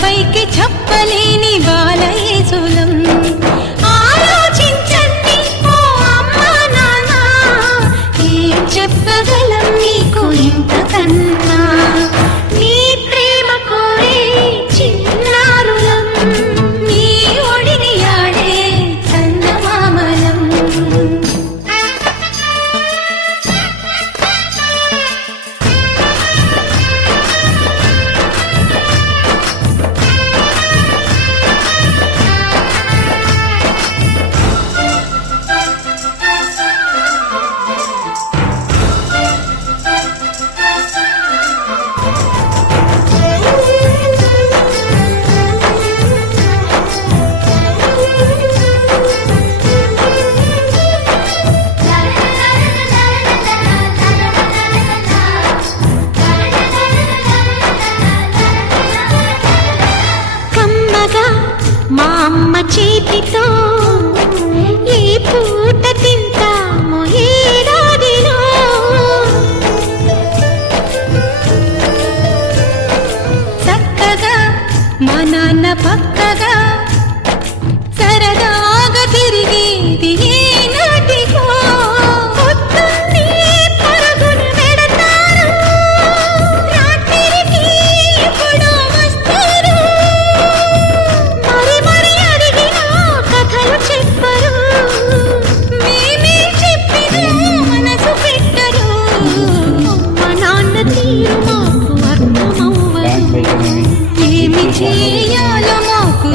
పైకి చెప్పలేని బాలయేసులం ఆలోచించండి ఓ అమ్మా నాన్న ఏం చెప్పగలం నీకు ఇంతకన్నా నీ ప్రేమ కోరే చిన్నారులం నీ ఒడిని ఆడే చందమామలం మా అమ్మ చేతితో ఏ పూట తింటాము ఏడాదిలో చక్కగా మా నాన్న పక్కగా సరదాగా తిరిగేది ఏనాటికో పొద్దున్నే పరుగును పెడతారు రాత్రికి ఎప్పుడో వస్తారు ఏమి చేయాలో మాకు